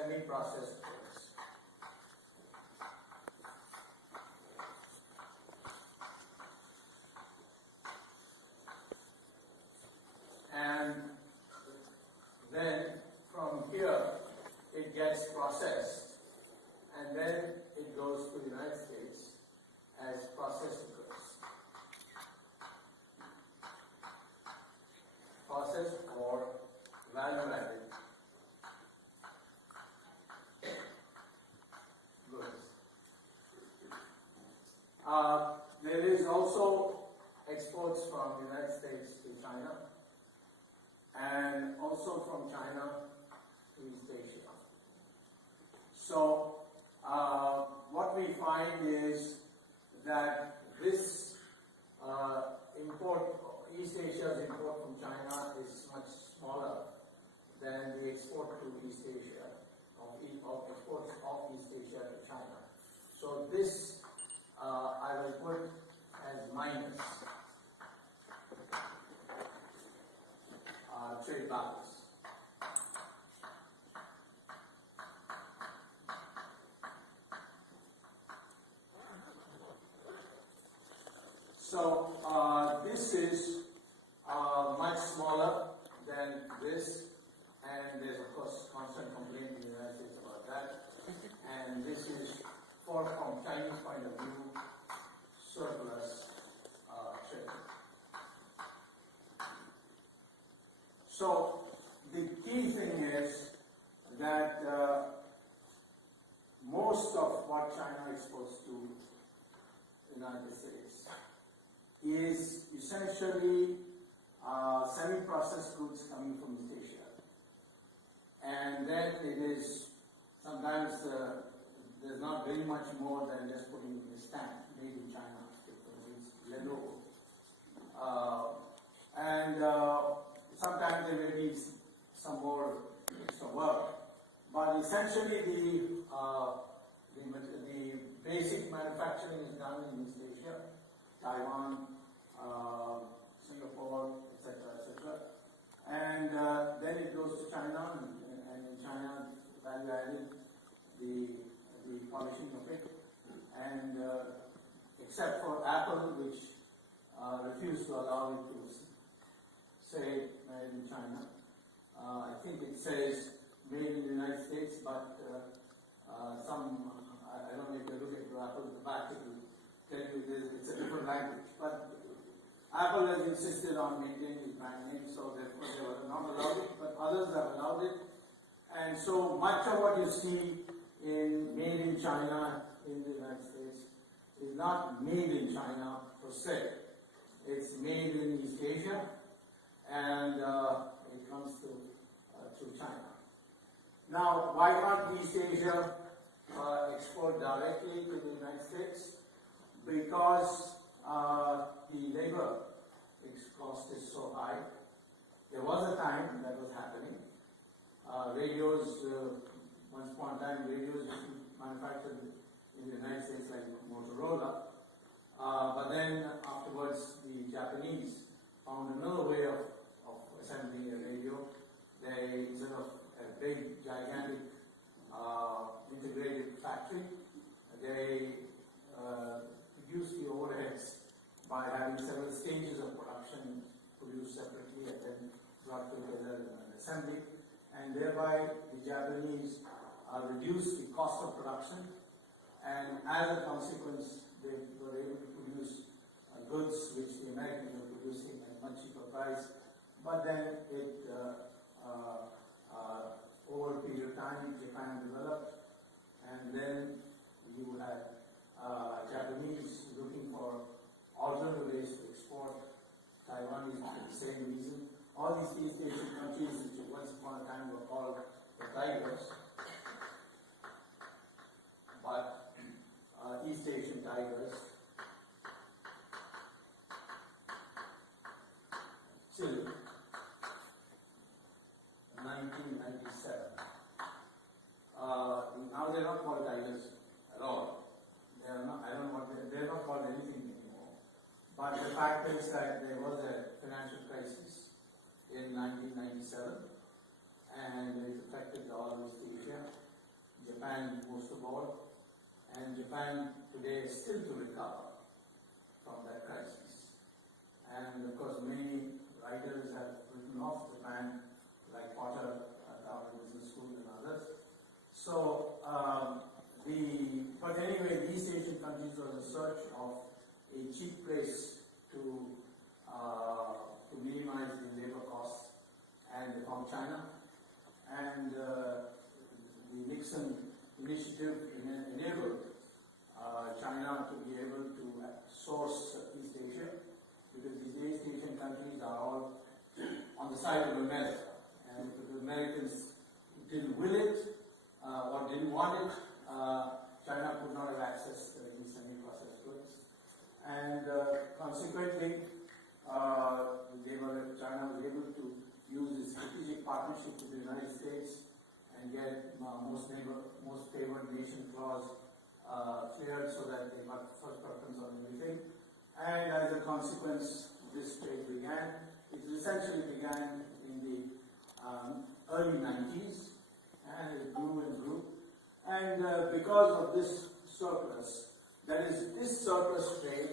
semi-processed goods. And then from here it gets processed, and then it goes to the United States as processed goods. Processed or value-added goods. There is also exports from the United States to China, and also from China to East Asia. So what we find is that this East Asia's import from China is much smaller than the export to East Asia, of exports of East Asia to China. So this I will put as minus trade balance. So this is much smaller than this, and there's of course constant complaint in the United States about that. And this is, from Chinese point of view, surplus trade. So the key thing is that most of what China exports to the United States is essentially semi-processed goods coming from East Asia. And then it is sometimes there's not very much more than just putting a stamp made in China, it's Lenovo. Sometimes there may be some more extra work, but essentially the basic manufacturing is done in East Asia, Taiwan, Singapore, etc., and then it goes to China, and in China, value added, the polishing of it, and except for Apple, which refused to allow it to say made in China. I think it says made in the United States, but I don't know if you look at Apple at the back, it will tell you it's a different language. But Apple has insisted on maintaining its brand name, so therefore they were not allowed it, but others have allowed it. And so much of what you see in made in China in the United States is not made in China per se. It's made in East Asia, and it comes to China. Now, why can't East Asia export directly to the United States? Because the labor cost is so high. There was a time that was happening. Radios, once upon a time, radios manufactured in the United States like Motorola. But then afterwards, the Japanese found another way of assembling a radio. They, instead of a big, gigantic, integrated factory, they reduced the overheads by having several stages of production produced separately and then brought together in an assembly. And thereby, the Japanese reduced the cost of production, and as a consequence, they were able to produce goods which the Americans were producing at a much cheaper price. But then over a period of time, Japan developed, and then you had Japanese looking for alternative ways to export. Taiwan is for the same reason. All these East Asian countries, which once upon a time were called the tigers, but East Asian tigers, till 1997. Now they're not called tigers at all. They are not. I don't know what they're not called anything anymore. But the fact is that there was a financial crisis in 1997, and it affected all of East Asia. Japan most of all, and Japan today is still to recover from that crisis. And of course, many writers have written off Japan, like Potter, Harvard Business School, and others. So, but anyway, the East Asian countries were in search of a cheap place to minimize the labor costs, and they found China. And the Nixon initiative enabled China to be able to source East Asia, because these East Asian countries are all on the side of America. And if the Americans didn't will it or didn't want it, China could not have access to these semi-processed goods. And consequently, China was able to use its strategic partnership with the United States and get most favored nation clause cleared so that they got first preference on everything. And as a consequence, this trade began. It essentially began in the early 90s, and it grew and grew. And because of this surplus, that is, this surplus trade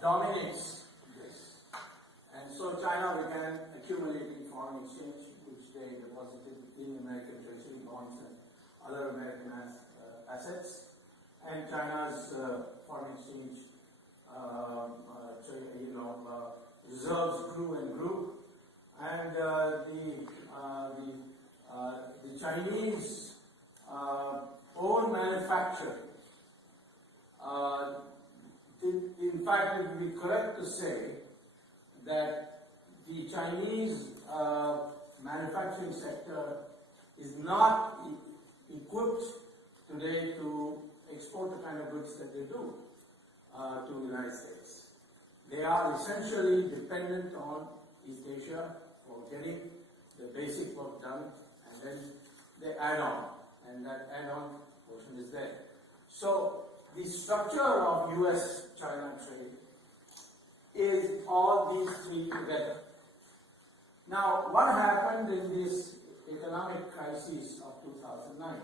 dominates this. And so China began accumulating foreign exchange, which they deposited in American Treasury bonds and other American assets. And China's foreign exchange reserves grew and grew. And the Chinese own manufacturing. In fact, it would be correct to say that the Chinese manufacturing sector is not equipped today to export the kind of goods that they do to the United States. They are essentially dependent on East Asia for getting the basic work done, and then they add on, and that add-on portion is there. So the structure of US-China trade is all these three together. Now, what happened in this economic crisis of 2009?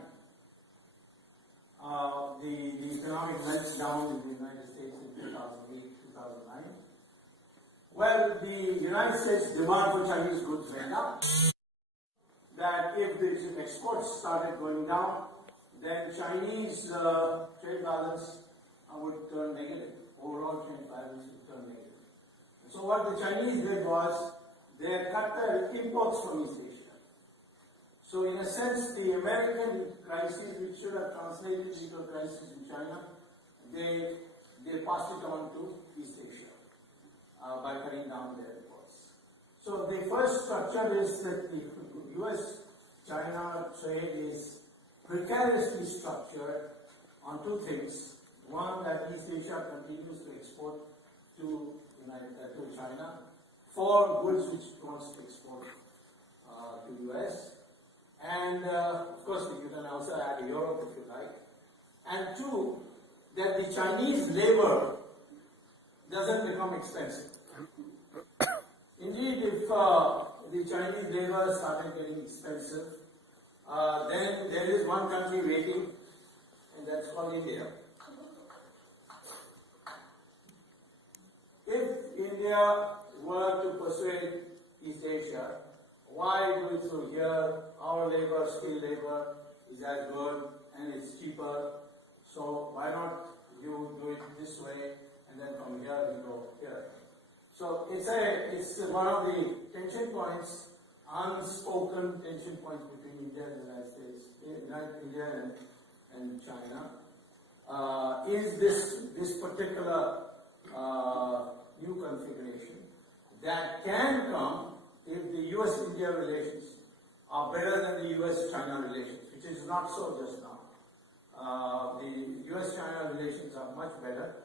The economic meltdown in the United States in 2008, 2009. Well, the United States demand for Chinese goods went up. That if the exports started going down, then Chinese trade balance would turn negative. Overall trade balance would turn negative. So what the Chinese did was, they cut their imports from East Asia. So in a sense, the American crisis, which should have translated into a crisis in China, they passed it on to East Asia by cutting down their imports. So the first structure is that the US-China trade is precariously structured on two things. One, that East Asia continues to export to China for goods which it wants to export to US. And of course, you can also add Europe if you like. And two, that the Chinese labor doesn't become expensive. Indeed, if the Chinese labor started getting expensive, then there is one country waiting, and that's called India. If India were to persuade East Asia, why do it through here? Our labor, skilled labor, is as good and it's cheaper. So why not you do it this way, and then from here we go here? So it's one of the tension points, unspoken tension points between India and the United States, India and China. Is this particular new configuration that can come if the US-India relations are better than the US-China relations, which is not so just now. The US-China relations are much better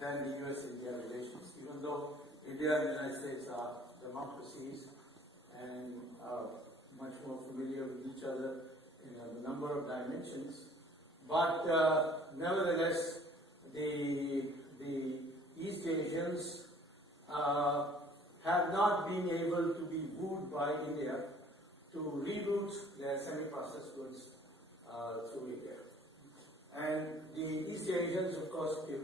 than the US-India relations, even though India and the United States are democracies and much more familiar with each other in a number of dimensions. But nevertheless, the East Asians have not been able to be wooed by India to reroute their semi-processed goods through India. And the East Asians, of course, give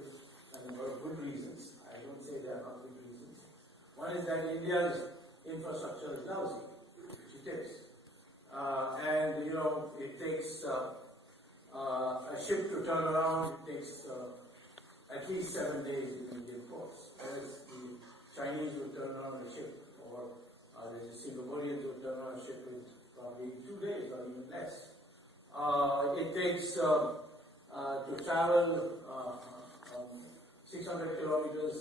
good reasons. I don't say they are not good reasons. One is that India's infrastructure is lousy, which it is. And it takes a ship to turn around, it takes at least 7 days in Indian ports. Whereas the Chinese would turn around a ship, or the Singaporeans would turn around a ship in probably 2 days or even less. It takes to travel 600 kilometers,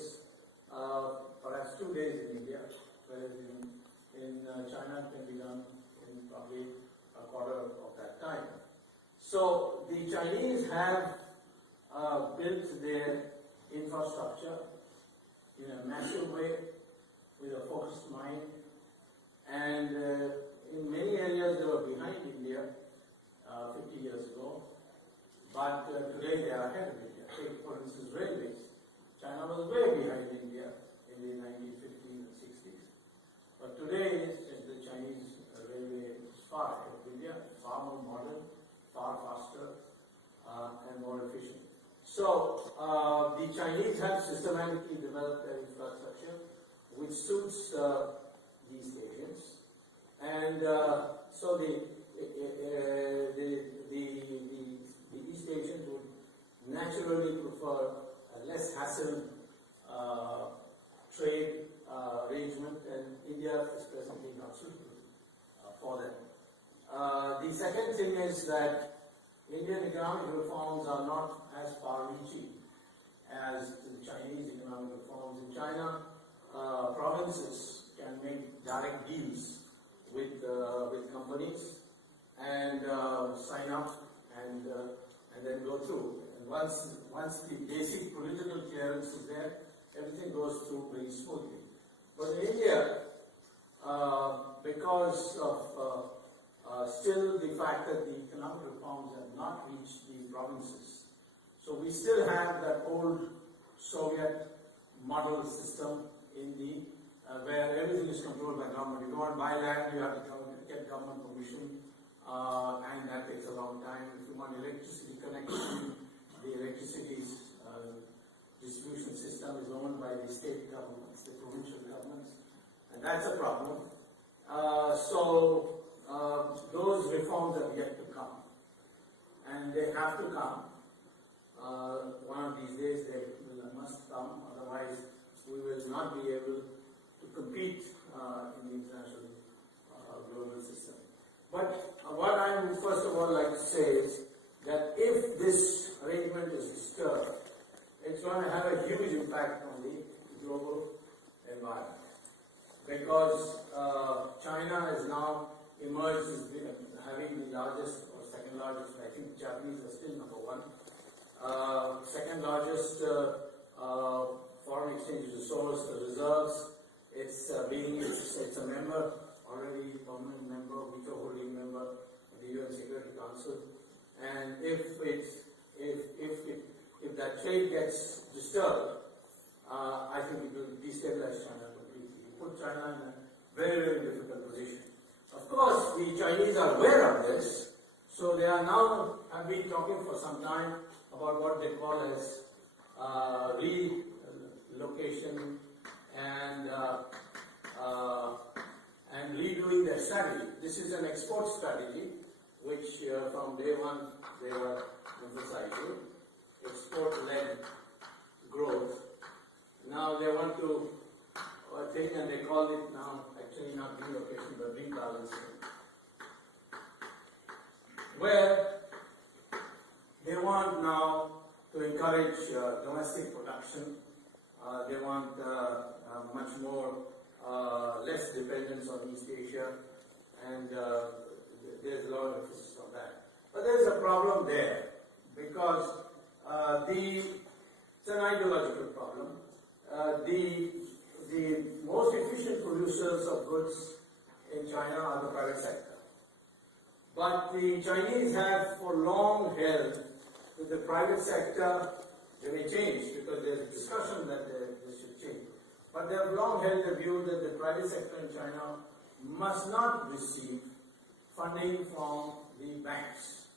perhaps 2 days in India, whereas in China it can be done in probably a quarter of that time. So the Chinese have built their infrastructure in a massive way with a focused mind, and in many areas they were behind India 50 years ago, but today they are ahead of India. Take, for instance, railways. China was way behind India in the 1950s and 60s, but today the Chinese railway is far ahead of India, far more modern, far faster, and more efficient. So the Chinese have systematically developed their infrastructure, which suits these Asians, and so the East Asians would naturally prefer a less hassle trade arrangement, and India is presently not suitable for them. The second thing is that Indian economic reforms are not as far-reaching as the Chinese economic reforms. In China, provinces can make direct deals with companies and sign up and then go through. And once the basic political clearance is there, everything goes through very smoothly. But in India, because of still the fact that the economic reforms have not reached the provinces, so we still have that old Soviet model system in the where everything is controlled by government. If you want to buy land, you have to get government permission, and that takes a long time. If you want electricity connection, the electricity distribution system is owned by the state governments, the provincial governments, and that's a problem. So those reforms have yet to come, and they have to come. One of these days they must come, otherwise we will not be able to compete in the international global system. But what I would first of all like to say is that if this arrangement is disturbed, it's going to have a huge impact on the global environment, because China is now emerged as having the largest or second largest, I think Japanese are still number one, second largest foreign exchange reserves. It's it's a member, already permanent member, veto holding member of the UN Security Council, and if that trade gets disturbed, I think it will destabilize China completely. It put China in a very, very difficult position. Of course, the Chinese are aware of this, so they are now have been talking for some time about what they call as relocation and redoing their strategy. This is an export strategy, which from day one they are emphasizing, export-led growth. Now they want to think, and they call it now actually not relocation but rebalancing, where they want now to encourage domestic production. They want much more less dependence on East Asia, and there's a lot of emphasis on that. But there's a problem there, because it's an ideological problem. The most efficient producers of goods in China are the private sector. But the Chinese have for long held that the private sector, they may change because there's discussion that this should change. But they have long held the view that the private sector in China must not receive funding from the banks.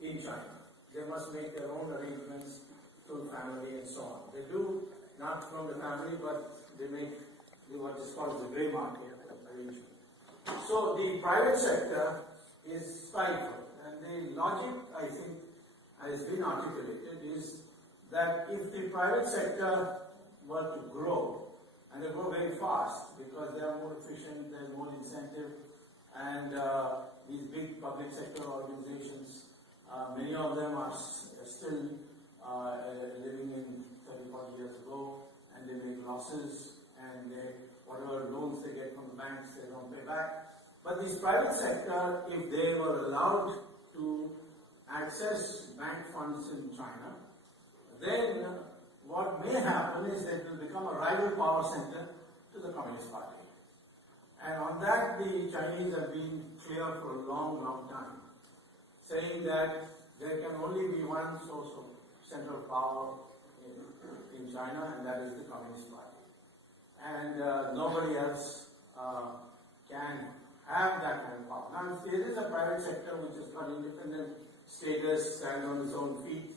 in China. They must make their own arrangements through family and so on. They do not from the family, but they make what is called the grey market arrangement. So the private sector is stifled, and the logic, I think, has been articulated is that if the private sector were to grow, and they grow very fast because they are more efficient, there is more incentive, and these big public sector organizations, many of them are still living in 30, 40 years ago, and they make losses, and whatever loans they get from the banks, they don't pay back. But this private sector, if they were allowed to access bank funds in China, then what may happen is that it will become a rival power center to the Communist Party. And on that, the Chinese have been clear for a long, long time, saying that there can only be one source of central power in China, and that is the Communist Party. And nobody else can have that kind of power. Now, if there is a private sector which has got independent status, stand on its own feet,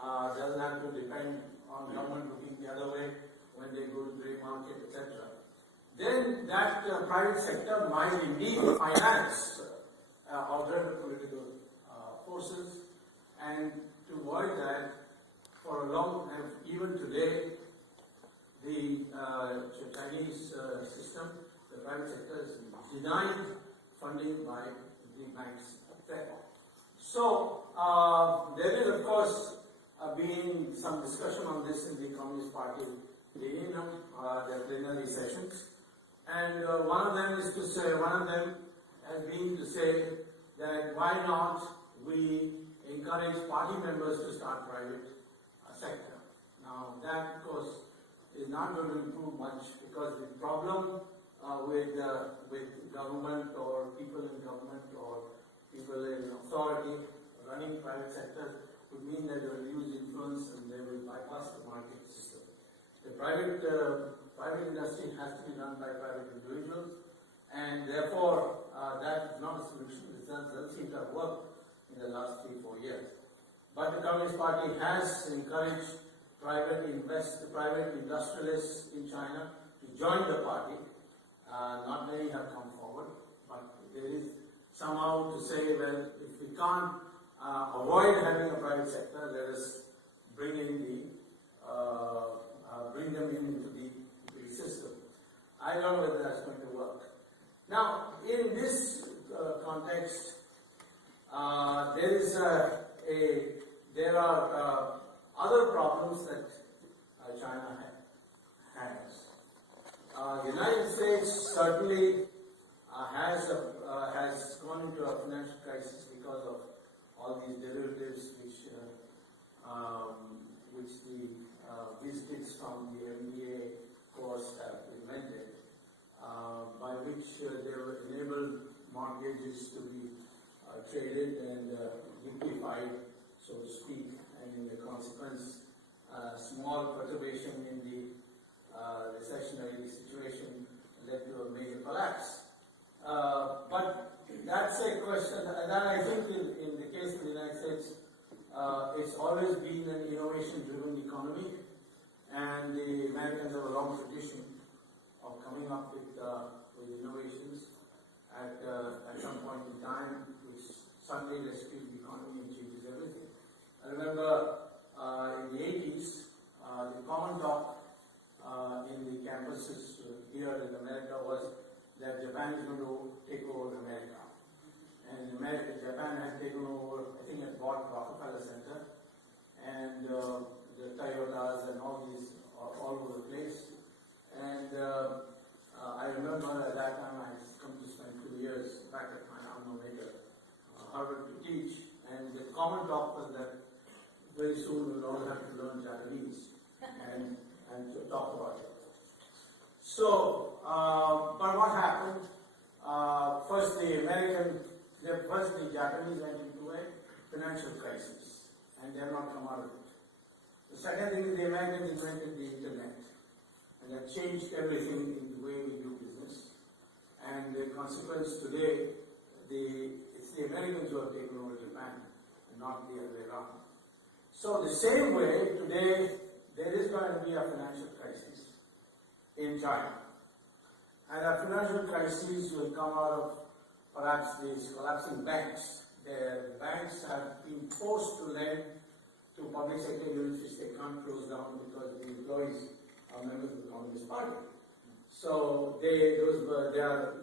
doesn't have to depend on government looking the other way when they go to the grey market, etc., then that private sector might indeed finance alternative political forces, and to avoid that, for a long time, even today, the Chinese system, the private sector is denied funding by the banks there. So, there is, of course, been some discussion on this in the Communist Party plenum, their plenary sessions, and one of them has been to say that why not we encourage party members to start private sector. Now, that, of course, is not going to improve much, because the problem with government or people in government or people in authority running private sector would mean that they will lose influence and they will bypass the market system. The private industry has to be run by private individuals, and therefore that is not a solution. It doesn't seem to have worked in the last 3-4 years. But the Communist Party has encouraged private industrialists in China to join the party. Not many have come forward, but there is somehow to say, well, if we can't avoid having a private sector, let us bring them into the system. I don't know whether that's going to work. Now, in this context, there are other problems that China has. The United States certainly has gone into a financial crisis because of all these derivatives which the these kids from the MBA course have invented, by which they were enabled mortgages to be traded and liquefied, so to speak, and in the consequence, small perturbation in the recessionary situation led to a major collapse. But that's a question, and I think in the case of the United States, it's always been an innovation-driven economy, and the Americans have a long tradition of coming up with innovations at some point in time, which suddenly rescues the economy and changes everything. I remember in the 80s, the common talk in the campuses here in America was that Japan is going to take over America. And Japan had taken over, I think it bought Rockefeller Center, and the Toyotas and all these are all over the place. And I remember at that time I had come to spend 2 years back at my alma mater, Harvard, to teach, and the common talk was that very soon we'll all have to learn Japanese and to talk about it. So, but what happened? First the Japanese went into a financial crisis, and they have not come out of it. The second thing is the Americans invented the internet, and that changed everything in the way we do business. And the consequence today, it's the Americans who have taken over Japan, and not the other way around. So the same way, today, there is going to be a financial crisis in China. And a financial crisis will come out of perhaps these collapsing banks. The banks have been forced to lend to public sector units which they can't close down because the employees are members of the Communist Party. So they are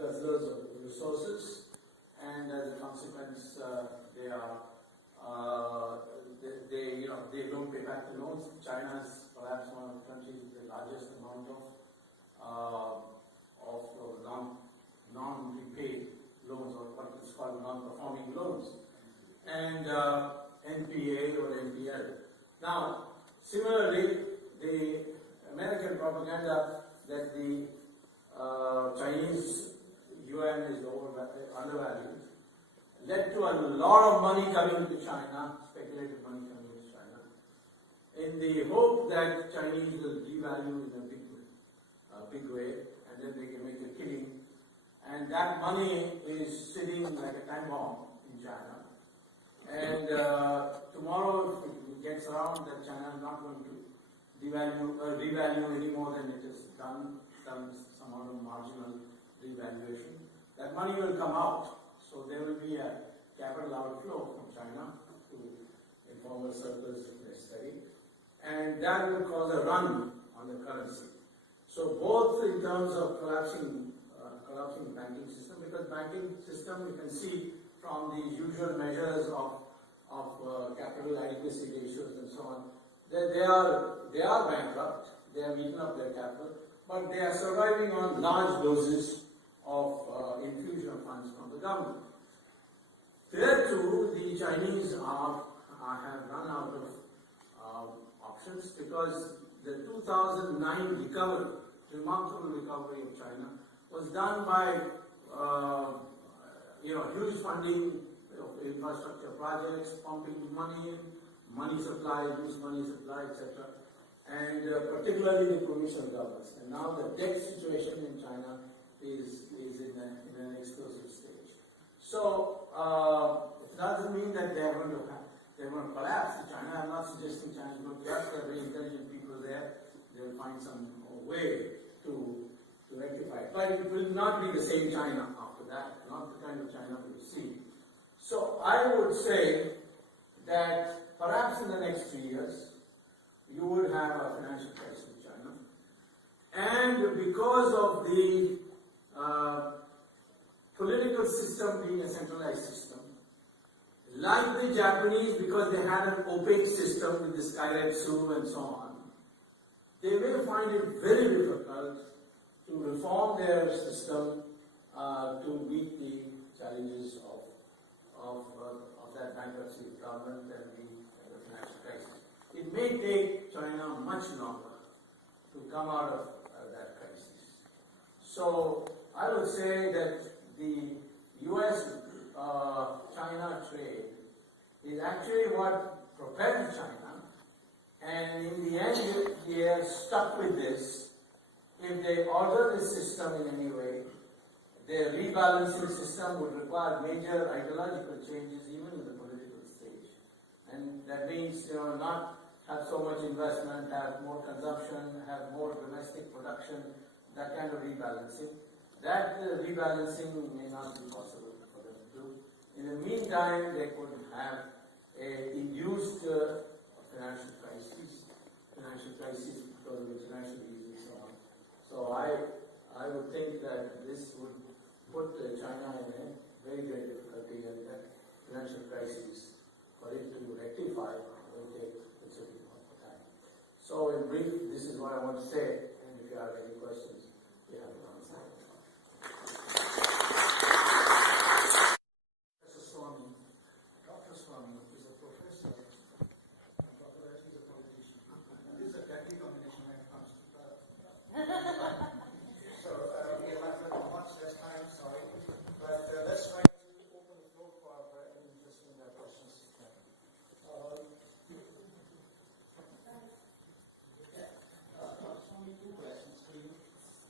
guzzlers of resources, and as a consequence, they don't pay back the loans. China is perhaps one of the countries with the largest amount of non-repaid loans, or what is called non-performing loans, and NPA or NPL. Now, similarly, the American propaganda that the Chinese yuan is undervalued led to a lot of money coming to China, speculative money coming to China, in the hope that Chinese will devalue in a big way, and then they can make a killing. And that money is sitting like a time bomb in China. And tomorrow, if it gets around that China is not going to revalue any more than it has done some amount of marginal revaluation, that money will come out. So there will be a capital outflow from China to informal circles if necessary, and that will cause a run on the currency. So both in terms of collapsing banking system, because banking system, you can see from the usual measures of capital adequacy ratios and so on, that they are bankrupt, they have eaten up their capital, but they are surviving on large doses of infusion of funds from the government. There too, the Chinese have run out of options, because the 2009 recovery, remarkable recovery of China, was done by huge funding of infrastructure projects, pumping money in, money supply, loose money supply, etc., and particularly the provincial governments. And now the debt situation in China is in an explosive stage. So it doesn't mean that they're going to collapse in China. I'm not suggesting China is going to collapse. There are very intelligent people there. They will find some way to rectify it. But it will not be the same China after that, not the kind of China we've seen. So I would say that perhaps in the next 3 years, you would have a financial crisis in China. And because of the political system being a centralized system, like the Japanese, because they had an opaque system with the Skyretsu and so on, they may find it very difficult to reform their system to meet the challenges of that bankruptcy of government and the financial crisis. It may take China much longer to come out of that crisis. So I would say that the US-China trade is actually what propelled China, and in the end they are stuck with this. If they alter the system in any way, their rebalancing system would require major ideological changes even in the political stage. And that means not have so much investment, have more consumption, have more domestic production, that kind of rebalancing. That rebalancing may not be possible for them to do. In the meantime, they could have a induced financial crisis because of international ease and so on. So I would think that this would put China in a very great difficulty, and that financial crisis, for it to rectify, will take considerable amount of time. So in brief, this is what I want to say, and if you have any questions, you have to answer. Dr. Swamy is a professor, and Dr. Raji is a politician. And this is a deadly combination when it comes to so we have much less time, sorry, but let's try to open the floor for any interesting questions. Only two questions for you.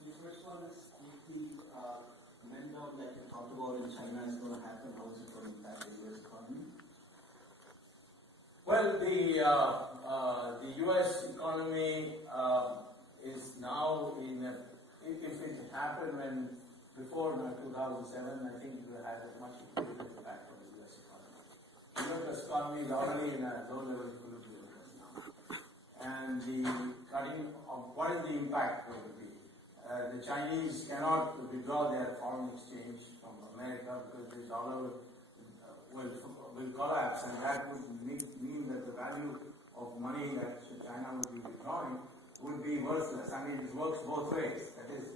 The first one is, if the meltdown like you talked about in China is going to happen, how is it going to impact the US economy? Well, the U.S. economy is now in a, if it happened when before 2007, I think it had a much bigger impact on the U.S. economy. The U.S. economy is already in a low-level equilibrium now, and the cutting of what is the impact going to be? The Chinese cannot withdraw their foreign exchange from America because the dollar will collapse, and that would mean that the value of money that China would be withdrawing would be worthless. I mean, it works both ways. That is,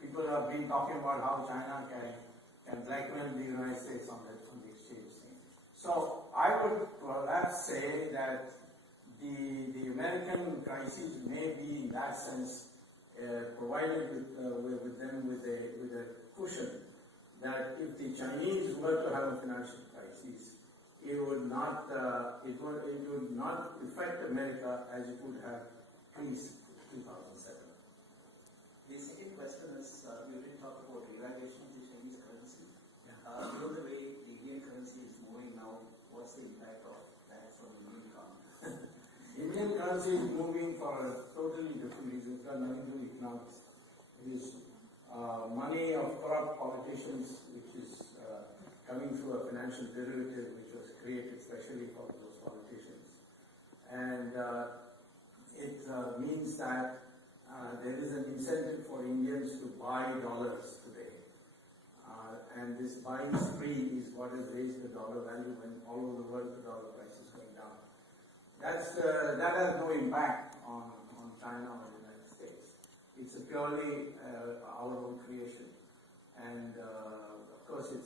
people have been talking about how China can blackmail the United States on the exchange thing. So I would perhaps say that the American crisis may be, in that sense, provided with them with a cushion that if the Chinese were to have a financial crisis, it would not affect America as it would have pre-2007. The second question is, you didn't talk about realization of the Chinese currency. Yeah. Given the way the Indian currency is moving now, what's the impact of that on the Indian economy? Indian currency is moving for a totally different reason. It's got nothing to do with economics. It is money of corrupt politicians, which is coming through a financial derivative which was created especially for those politicians. And it means that there is an incentive for Indians to buy dollars today. And this buying spree is what has raised the dollar value when all over the world the dollar price is going down. That has no impact on China or the United States. It's a purely our own creation. And of course it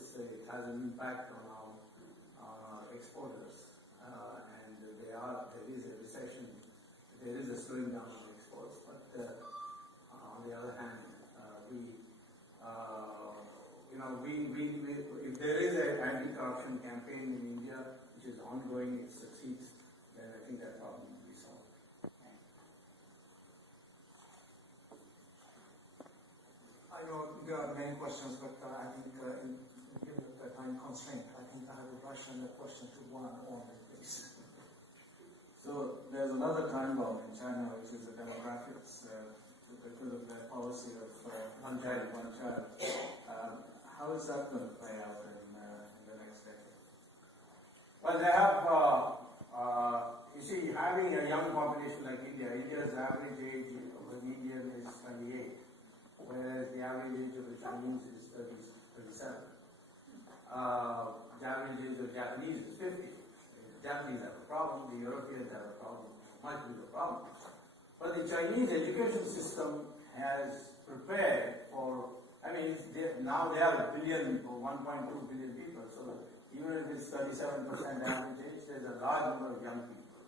has an impact on our exporters. And there is a recession, there is a slowing down of exports. But on the other hand, if there is an anti-corruption campaign in India, which is ongoing, it succeeds, then I think that problem will be solved. I know there are many questions, but I think given the time constraint, I think I will ration the question to one only, please. So there's another time bomb in China, which is the demographics, because of their policy of one child. How is that going to play out in the next decade? Well, they have, you see, having a young population like India, India's average age of an Indian is 28, whereas the average age of the Chinese is 37. The average age of Japanese is 50. The Japanese have a problem, the Europeans have a problem, much bigger problem. But the Chinese education system has prepared for, I mean, now they are 1 billion or 1.2 billion people, so even if it's 37% average age, there's a large number of young people.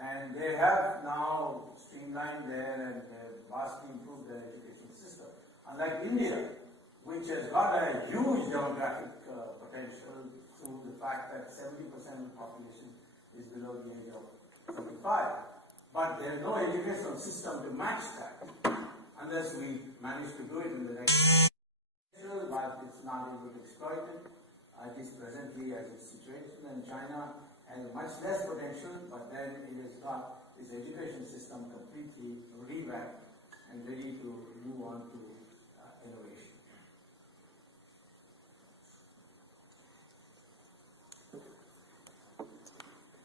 And they have now streamlined and vastly improved their education system. Unlike India, which has got a huge demographic potential through the fact that 70% of the population is below the age of 25. But there is no educational system to match that unless we manage to do it in the next year, but it's not able to exploit it, at least presently as its situation. And China has much less potential, but then it has got its education system completely revamped and ready to move on to innovation.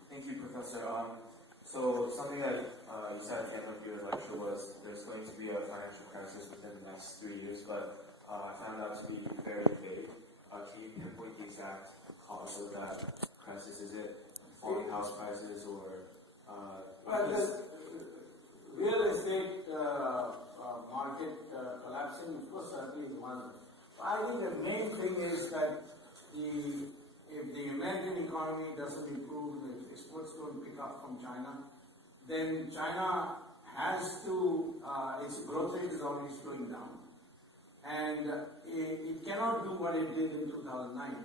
Thank you, Professor. So something that you said at the end of your lecture was there's going to be a financial crisis within the next 3 years, but I found out to be very big. Can you pinpoint the exact cause of that crisis? Is it falling house prices or? Well, the real estate market collapsing, of course, certainly is one. I think the main thing is that if the American economy doesn't improve, the exports don't pick up from China, then China has to, its growth rate is already slowing down. And it cannot do what it did in 2009,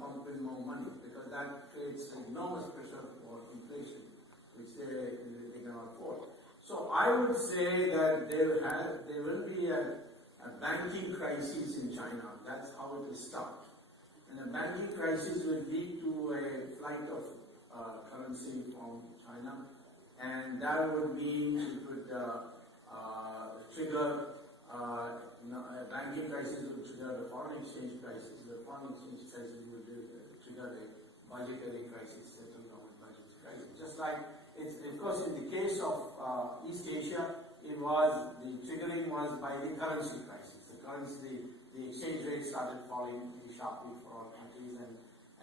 pump in more money, because that creates enormous pressure for inflation, which they cannot afford. So I would say that there will be a banking crisis in China. That's how it will start. And a banking crisis will lead to a flight of currency from China, and that would mean it would trigger a banking crisis, would trigger the foreign exchange crisis. The foreign exchange crisis would trigger the budgetary crisis, central government budgetary crisis. Just like it's, of course, in the case of East Asia, it was the triggering was by the currency crisis. The exchange rate started falling pretty sharply for all countries,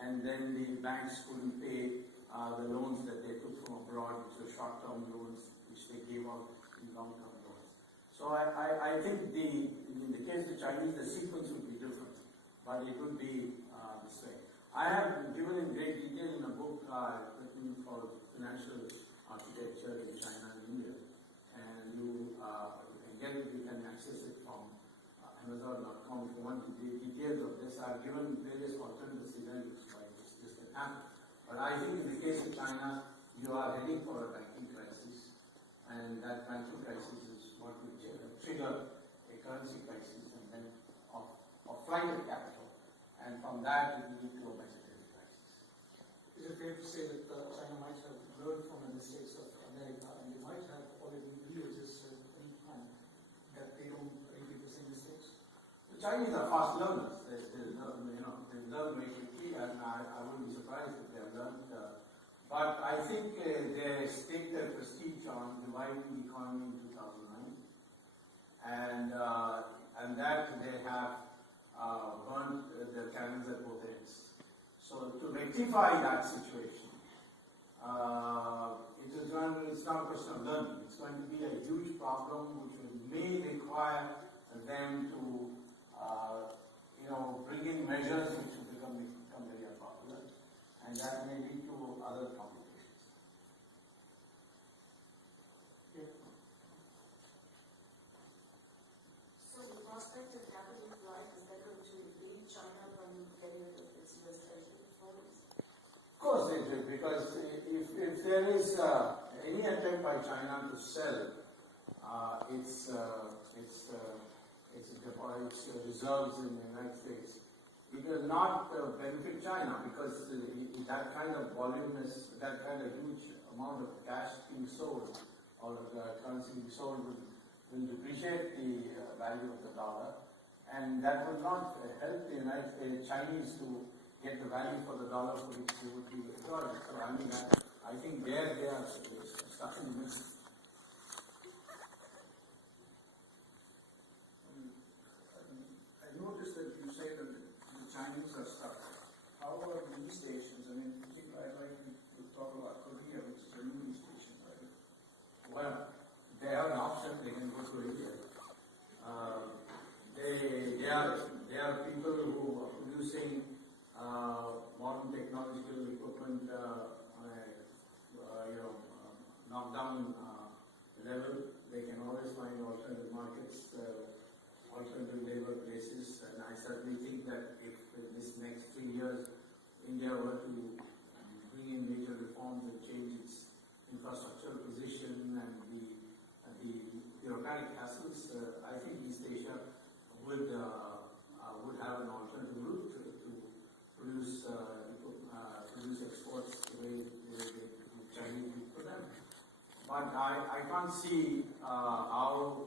and then the banks couldn't pay the loans that they took from abroad, which were short-term loans, which they gave out in long-term loans. So I think in the case of the Chinese, the sequence would be different, but it would be this way. I have given in great detail in a book written for financial architecture in China and India, and you can get it, you can access it from Amazon.com if you want the details of this. I've given various alternative scenarios why this can happen. But I think in the case of China, you are heading for a banking crisis, and that banking crisis is what will trigger a currency crisis and then of flight of capital, and from that it will lead to a budgetary crisis. Is it fair to say that China might have learned from the mistakes of America, and they might have already realized at any time that they don't repeat the same mistakes? The Chinese are fast learners. They learn very quickly, and I wouldn't be surprised if they have learned. But I think they staked their prestige on reviving the economy in 2009, and that they have burnt their cannons at both ends. So to rectify that situation, it's not a question of learning. It's going to be a huge problem which may require them to bring in measures which will become very unpopular, and that may lead to other complications. Yeah. So the prospect of capital flight, is that going to lead China from getting rid of its US treasury portfolios? Of course it will, because if there is any attempt by China to sell its reserves in the United States, it will not benefit China, because that kind of volume is, that kind of huge amount of cash being sold or currency being sold will depreciate the value of the dollar, and that would not help the United States Chinese to get the value for the dollar for which they would be employed. So I think they are stuck in the middle. I noticed that you say that the Chinese are stuck. How about the East Asians? I mean, I'd like to talk about Korea, which is a new East Asian, right? Well, they have an option, they can go to India. They are people who are producing modern technological equipment on a knockdown level. They can always find alternative markets, alternative labor places, and I certainly think that if in this next 3 years India were to bring in major reforms and change its infrastructural position and the bureaucratic hassles, I think East Asia would have an alternative route to produce exports the way the Chinese do for them. But I can't see how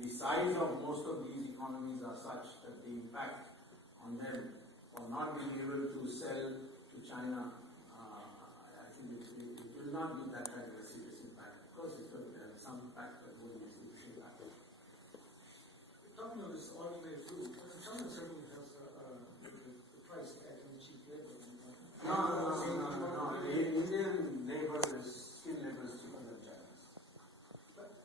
the size of most of these economies are such that the impact on them for not being able to sell to China, I think it will not be that kind of a serious impact. Of course, it will have some impact, but will be a serious impact. Talking of this oil trade too, China certainly has the price tag on cheap labor. No. The Indian labor is skilled labor is cheaper than China's. But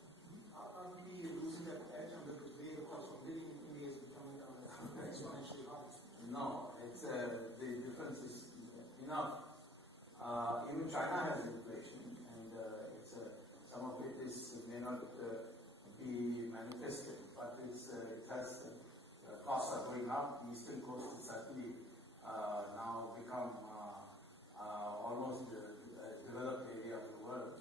aren't we losing that edge under the way the cost of living in India is becoming exponentially high? No, it's the difference is enough. Even China has inflation, and some of it may not be manifested, but it has costs are going up. The eastern coast is certainly now become almost a developed area of the world,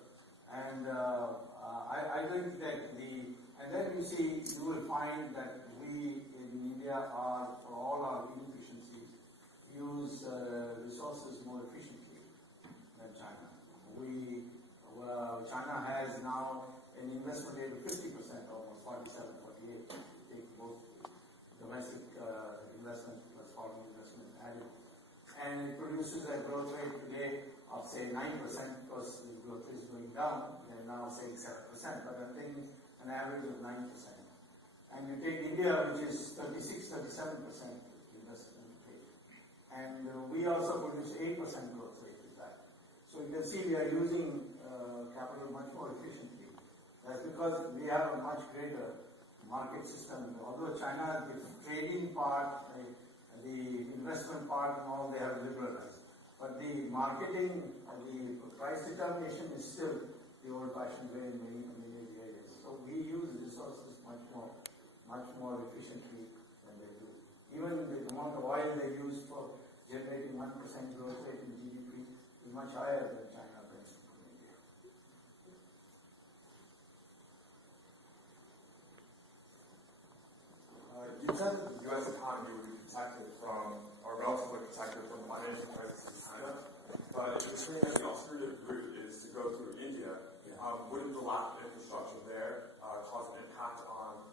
and I think that and then you will find that we in India are, for all our inefficiencies, use resources more and it produces a growth rate today of say 9% because the growth is going down, and now say 7%, but I'm taking an average of 9%. And you take India, which is 36-37% investment rate, and we also produce 8% growth rate with that. So you can see we are using capital much more efficiently. That's because we have a much greater market system. Although China, the trading part, the investment part and all, they have liberalized. But the marketing, the price determination is still the old-fashioned way in many areas. So we use resources much more efficiently than they do. Even the amount of oil they use for generating 1% growth rate in GDP is much higher than China brings from India. You said that the U.S. economy would be protected from, or relatively protected from the financial crisis in China, but if you're saying that the alternative route is to go through India, wouldn't the lack of infrastructure there cause an impact on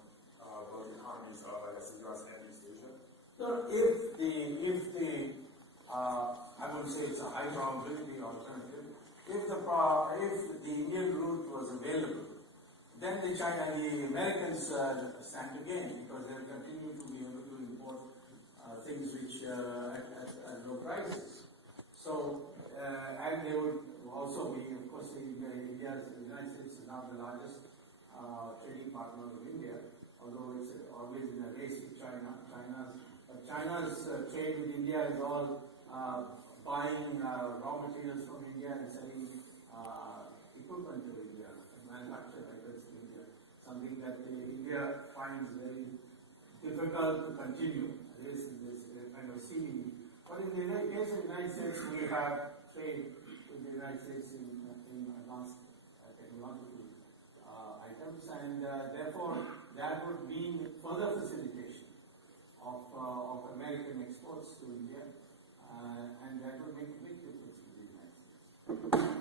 both economies of, I guess, the U.S. and East Asia? So I would say it's a high probability alternative. If the Indian route was available, then the Americans stand to gain because they will continue to be able to import things which at low prices. So, and they would also be, of course, the United States is now the largest trading partner of India, although it's always in a race with China. China's trade with India is all buying raw materials from India and selling equipment to India, manufactured items to India, something that India finds very difficult to continue. There is this kind of ceiling. But in the case of the United States, we have trade with the United States in advanced technological items, and therefore that would mean further facilitation of American exports to India, and that would make a big difference to the United States.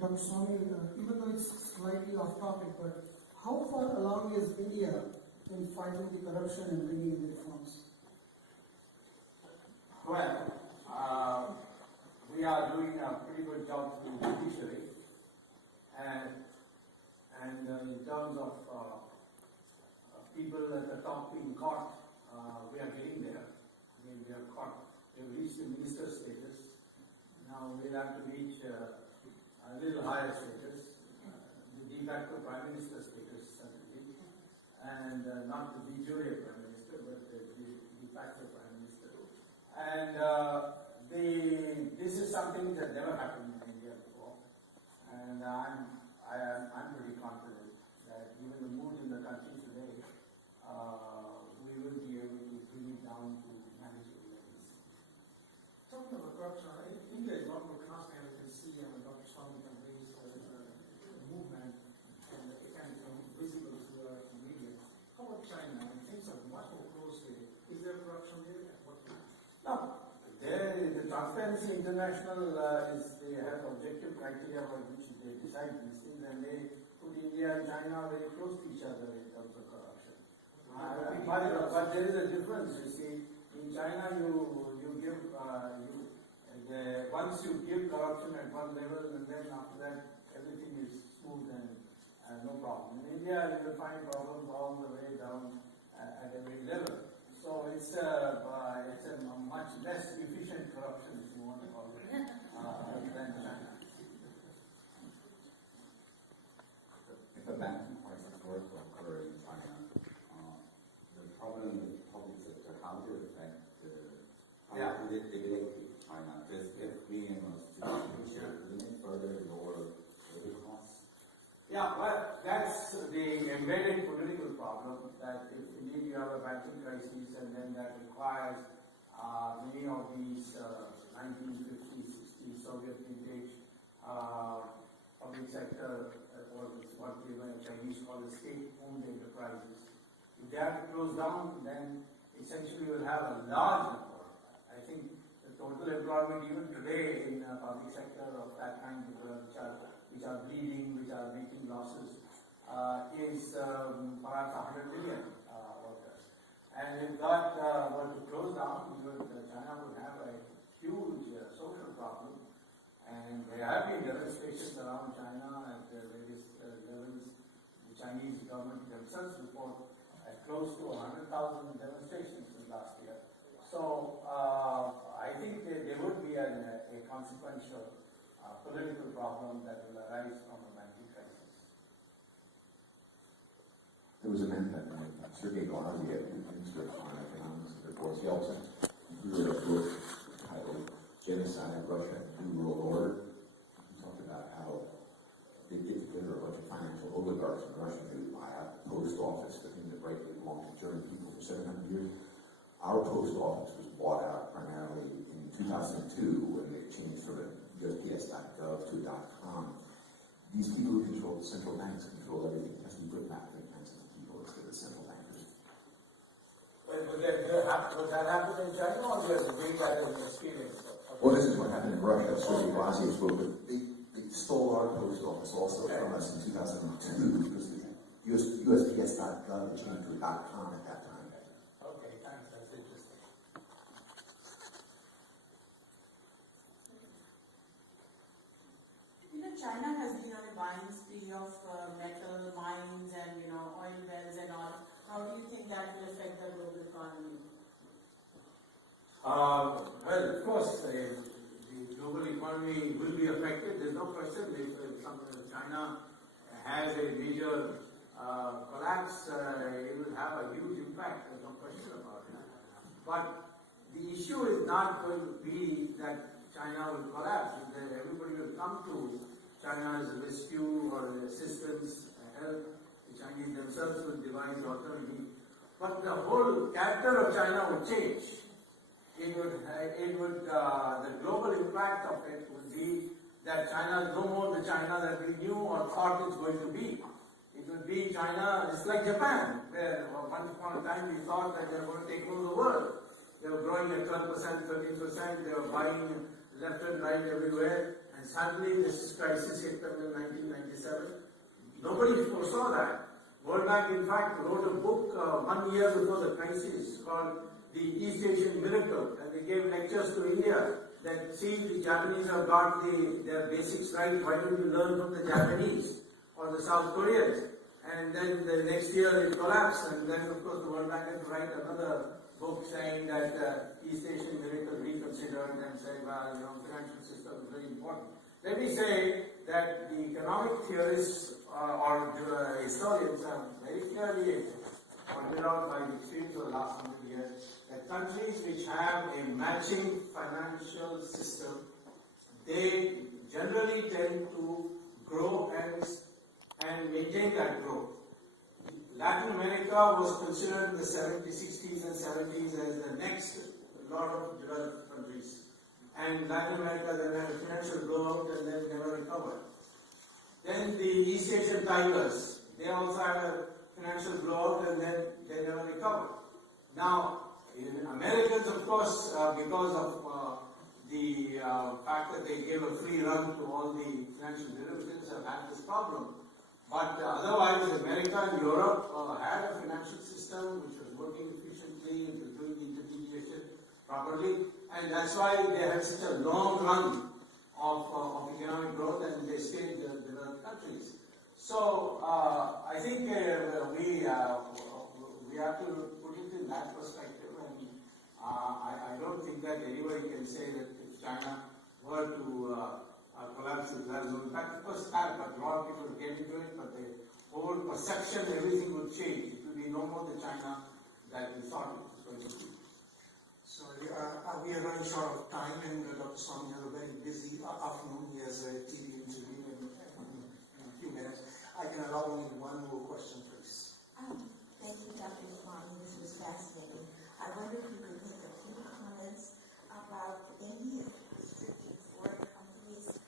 Dr. Swamy, even though it's slightly off topic, but how far along is India in fighting the corruption and bringing in reforms? Well, we are doing a pretty good job through the judiciary, and in terms of people at the top being caught, we are getting there. I mean, we have reached the minister status. Now we'll have to reach a little higher status, the de facto prime minister status, certainly, and not the de jure prime minister, but the de facto prime minister. And this is something that never happened in India before, and I'm pretty confident that given the mood in the country today, we will be able to bring it down to manageable levels. Talking about corruption, India is not more transparent. You can see Dr. Swamy can raise movement, and it can become visible to the media. How about China? Things are much more closely. Is there corruption there? No, the Transparency International they have objective criteria by which they decide these things, and they put India and China very close to each other in terms of corruption. But there is a difference. You see, in China once you give corruption at one level, and then after that everything is smooth and no problem. In India, you will find problems all the way down at every level. So it's a much less efficient corruption, if you want to call it, than China. If a banking crisis were to occur in China, the problem with the public sector, how to affect how to regulate China, just get clean limit further lower the costs? Yeah, well, that's the embedded political problem, that if indeed you have a banking crisis and then that requires many of these 1950s, 60s Soviet vintage public sector, or what the Chinese call the state-owned enterprises. If they have to close down, then essentially you will have a large number. I think the total employment even today in public sector of that kind, which are bleeding, which are making losses, is perhaps 100 million workers. And if that were to close down, China would have a huge social problem. And there have been demonstrations around China at various levels. The Chinese government themselves report close to 100,000 demonstrations in last year. So I think there would be a consequential political problem that will arise from the banking crisis. There was a man that Sergei Glasiev, who Minister of Foreign Economics under Boris Yeltsin, who wrote a book titled Genocide, Russia, New World Order. He talked about how they get together a bunch of financial oligarchs in Russia who buy out the post office for things that rightly belong to German people for 700 years. Our post office was bought out primarily in 2002 when they changed from a USPS.gov to a .com. These people who control the central banks control everything. It has to be put back in the hands of the people instead of the central bankers. Well, would that happen in China, or do you bring that as an experience? Well, this is what happened in Russia. Sergei Glasiev spoke, but they stole our post office also from us in 2002 because the USPS.gov changed to a .com at that time. Okay, thanks. That's interesting. China has been on a buying spree of metal mines and oil wells and all. How do you think that will affect the global economy? Well, of course, the global economy will be affected. There's no question. If China has a major collapse, it will have a huge impact. There's no question about it. But the issue is not going to be that China will collapse. Everybody will come to China's rescue or assistance, help. The Chinese themselves will devise alternative. But the whole character of China would change. The global impact of it would be that China is no more the China that we knew or thought it's going to be. It would be China, it's like Japan, where once upon a time we thought that they were going to take over the world. They were growing at 12%, 13%, they were buying left and right everywhere, and suddenly this crisis hit them in 1997. Nobody foresaw that. World Bank, in fact, wrote a book 1 year before the crisis called The East Asian Miracle, and they gave lectures to India that, see, the Japanese have got their basics right, why don't you learn from the Japanese or the South Koreans? And then the next year it collapsed, and then of course the World Bank had to write another book saying that East Asian Miracle reconsidered and said, well, financial system is very important. Let me say that the economic theorists or historians have very clearly pointed out by the experience of the last 100 years that countries which have a matching financial system, they generally tend to grow and maintain that growth. Latin America was considered in the 70s, 60s and 70s as the next lot of developed countries. And Latin America then had a financial blowout and then never recovered. Then the East Asian tigers, they also had a financial blowout and then they never recovered. Now, in Americans, of course, because of the fact that they gave a free run to all the financial derivatives, have had this problem. But otherwise, America and Europe had a financial system which was working efficiently, it was doing the intermediation properly, and that's why they had such a long run of economic growth and they stayed developed countries. So I think we have to put it in that perspective, and I don't think that anybody can say that if China were to collapse as well. So in fact, of course, but a lot of people will get into it, but the whole perception, everything would change. It will be no more the China that we thought it was going to be. Sorry, we are running short of time, and Dr. Swamy has a very busy afternoon. He has a TV interview in a few minutes. I can allow only one more question, please. Thank you, Dr. Swamy. This was fascinating. I wonder if you could make a few comments about any restricting foreign companies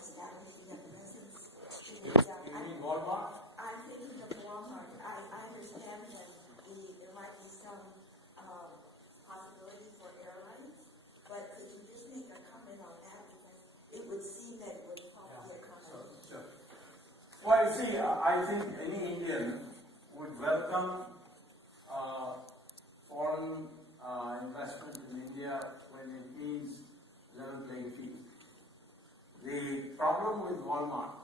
establishing a presence in the You mean Walmart? I'm thinking of Walmart. I understand that there might be some possibility for airlines, but could you just make a comment on that? Because it would seem that it would help their company. Sure. Well, see, I think any Indian would welcome investment in India when it means level playing field. The problem with Walmart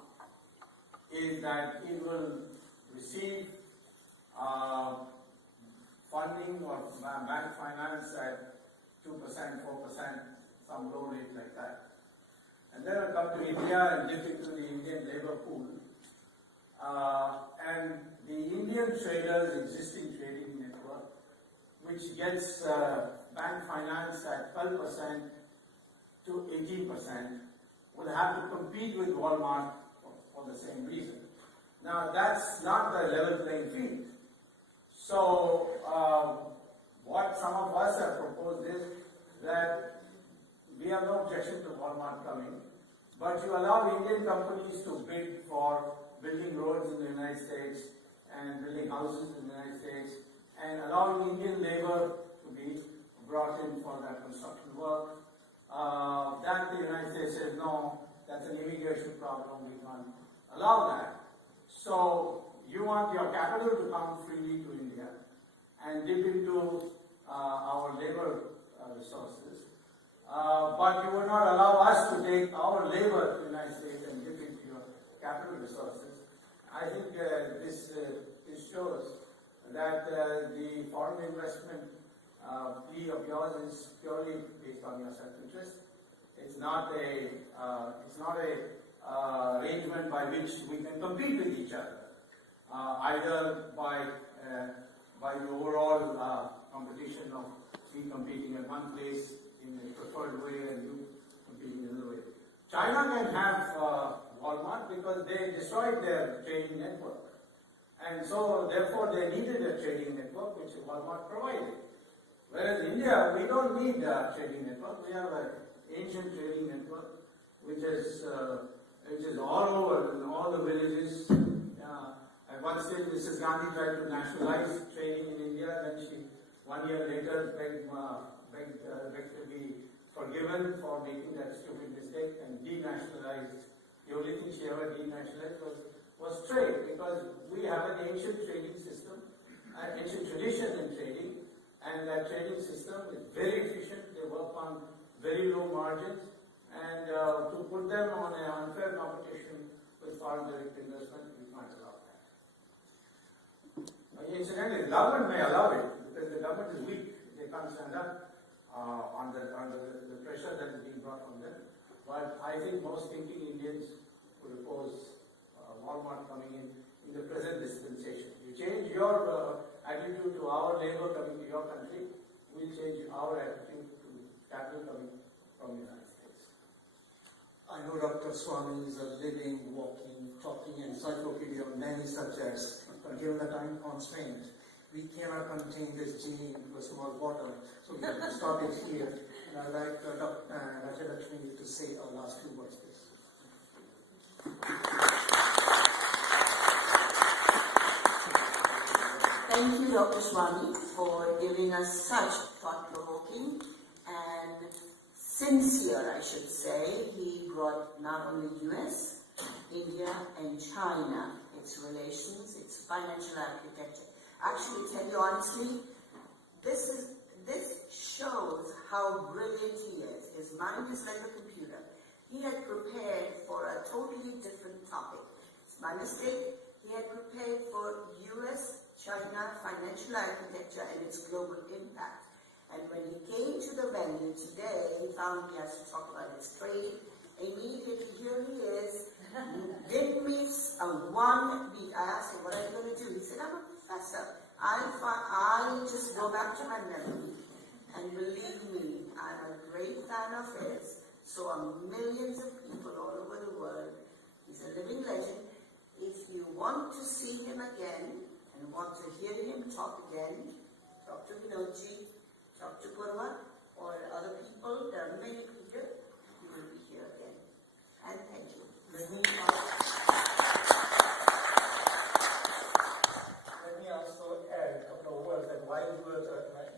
is that it will receive funding or bank finance at 2%, 4%, some low rate like that. And then will come to India and dip into the Indian labor pool. And the Indian traders' existing trading network, which gets bank finance at 12% to 18%, will have to compete with Walmart for the same reason. Now, that's not the level playing field. So, what some of us have proposed is that we have no objection to Walmart coming, but you allow Indian companies to bid for building roads in the United States and building houses in the United States and allowing Indian labor to be brought in for that construction work. That the United States says, no, that's an immigration problem, we can't allow that. So you want your capital to come freely to India and dip into our labor resources, but you will not allow us to take our labor to the United States and dip into your capital resources. I think this shows that the foreign investment plea of yours is purely based on your self-interest. It's not a arrangement by which we can compete with each other, either by the overall competition of we competing in one place in a preferred way and you competing in another way. China can have Walmart because they destroyed their trading network. And so, therefore, they needed a trading network which Walmart provided. Whereas India, we don't need a trading network. We have an ancient trading network which is all over in all the villages. At one stage, Mrs. Gandhi tried to nationalize trading in India. Then she, 1 year later, begged to be forgiven for making that stupid mistake and denationalized. The only thing she ever denationalized was trade, because we have an ancient trading system, an ancient tradition in trading, and that trading system is very efficient. They work on very low margins, and to put them on an unfair competition with foreign direct investment, we can't allow that. Incidentally, the government may allow it because the government is weak. They can't stand up under the pressure that is being brought on them. But I think most thinking Indians would oppose Walmart coming in the present dispensation. You change your attitude to our labor coming to your country, we'll change our attitude to capital coming from the United States. I know Dr. Swamy is a living, walking, talking encyclopedia on many subjects, but given the time constraint, we cannot contain this genie into a small bottle, so we have to stop it here. And I'd like Dr. Rajalakshmi to say our last few words, please. Thank you, Dr. Swamy, for giving us such thought-provoking and sincere, I should say. He brought not only US, India, and China, its relations, its financial architecture. Actually, tell you honestly, this shows how brilliant he is. His mind is like a computer. He had prepared for a totally different topic. It's my mistake. He had prepared for US, China, financial architecture, and its global impact. And when he came to the venue today, he found he has to talk about its trade. Immediately, here he is. Give me one beat. I asked him, what are you going to do? He said, I'm a professor. I'll just go back to my memory. And believe me, I'm a great fan of his. So are millions of people all over the world. He's a living legend. If you want to see him again and want to hear him talk again, talk to Vinodji, talk to Purva, or other people. There are many people here. He will be here again. And thank you. Let me also add a couple of words that while you were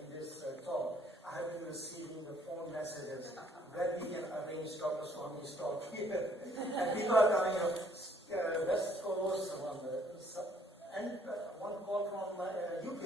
in this talk, I have been receiving the phone messages that we can arrange Dr. Swamy's talk here. And people are coming up, West Coast, and one call from UK.